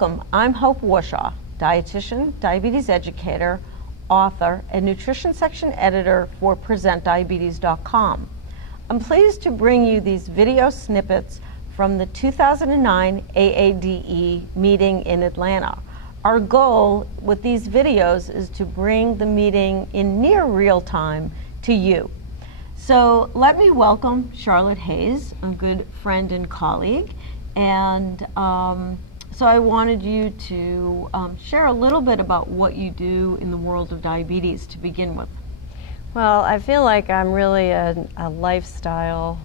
Welcome, I'm Hope Warshaw, dietitian, diabetes educator, author, and nutrition section editor for PresentDiabetes.com. I'm pleased to bring you these video snippets from the 2009 AADE meeting in Atlanta. Our goal with these videos is to bring the meeting in near real time to you. So let me welcome Charlotte Hayes, a good friend and colleague, and so I wanted you to share a little bit about what you do in the world of diabetes to begin with. Well, I feel like I'm really a lifestyle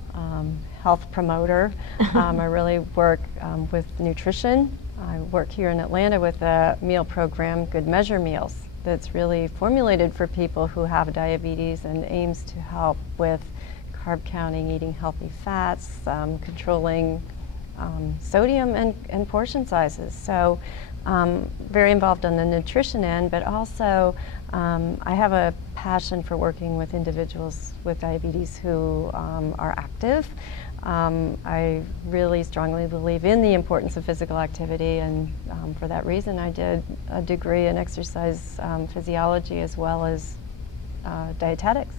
health promoter. I really work with nutrition. I work here in Atlanta with a meal program, Good Measure Meals, that's really formulated for people who have diabetes and aims to help with carb counting, eating healthy fats, controlling sodium and portion sizes. So very involved on the nutrition end, but also I have a passion for working with individuals with diabetes who are active. I really strongly believe in the importance of physical activity, and for that reason I did a degree in exercise physiology as well as dietetics.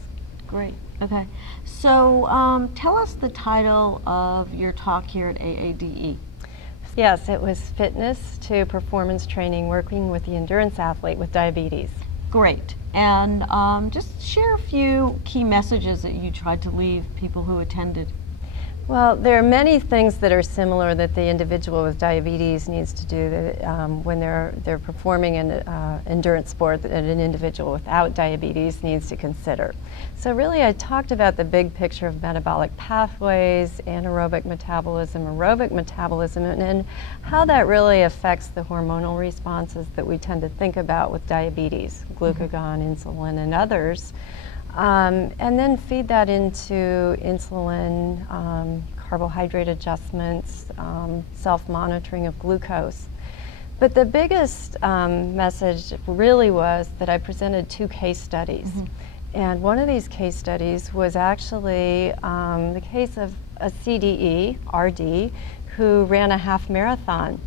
Great. Okay. So tell us the title of your talk here at AADE. Yes, it was Fitness to Performance Training, working with the endurance athlete with diabetes. Great. And just share a few key messages that you tried to leave people who attended. Well, there are many things that are similar that the individual with diabetes needs to do that, when they're performing an endurance sport that an individual without diabetes needs to consider. So really I talked about the big picture of metabolic pathways, anaerobic metabolism, aerobic metabolism, and how that really affects the hormonal responses that we tend to think about with diabetes, glucagon, insulin, and others. And then feed that into insulin, carbohydrate adjustments, self-monitoring of glucose. But the biggest message really was that I presented 2 case studies. And one of these case studies was actually the case of a CDE, RD, who ran a half marathon.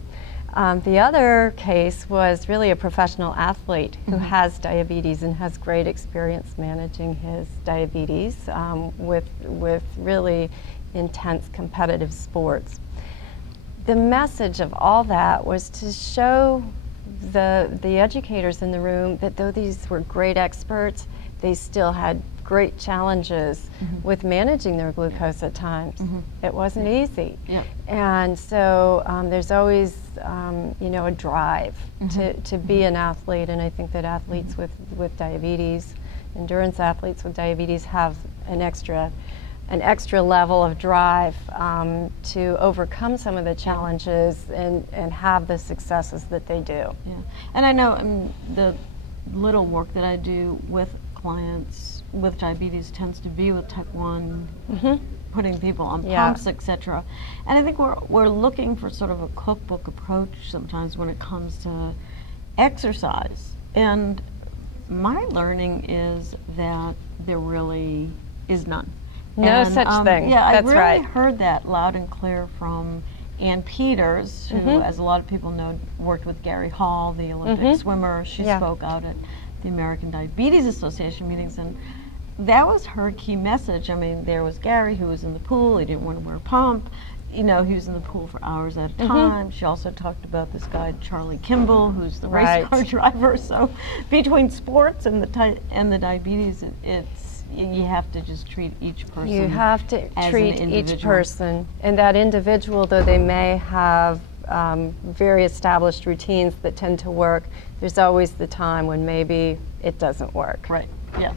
The other case was really a professional athlete who has diabetes and has great experience managing his diabetes with really intense competitive sports. The message of all that was to show the educators in the room that though these were great experts, they still had great challenges with managing their glucose at times. It wasn't easy. And so there's always you know, a drive to be an athlete, and I think that athletes with diabetes, endurance athletes with diabetes, have an extra level of drive to overcome some of the challenges and have the successes that they do. And I know the little work that I do with clients with diabetes tends to be with type 1, putting people on pumps, etc. And I think we're looking for sort of a cookbook approach sometimes when it comes to exercise. And my learning is that there really is none. No such thing. Yeah, that's I really right. heard that loud and clear from Ann Peters, who, as a lot of people know, worked with Gary Hall, the Olympic swimmer. She spoke out at the American Diabetes Association meetings, and that was her key message. I mean, there was Gary, who was in the pool. He didn't want to wear a pump. You know, he was in the pool for hours at a time. She also talked about this guy, Charlie Kimball, who's the race car driver. So between sports and the diabetes, you have to just treat each person. You have to treat each person, and that individual, though they may have very established routines that tend to work, there's always the time when maybe it doesn't work. Right. Yeah.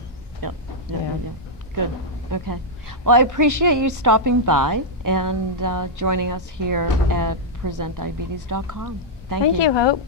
Good. Okay. Well, I appreciate you stopping by and joining us here at PresentDiabetes.com. Thank you. Thank you, Hope.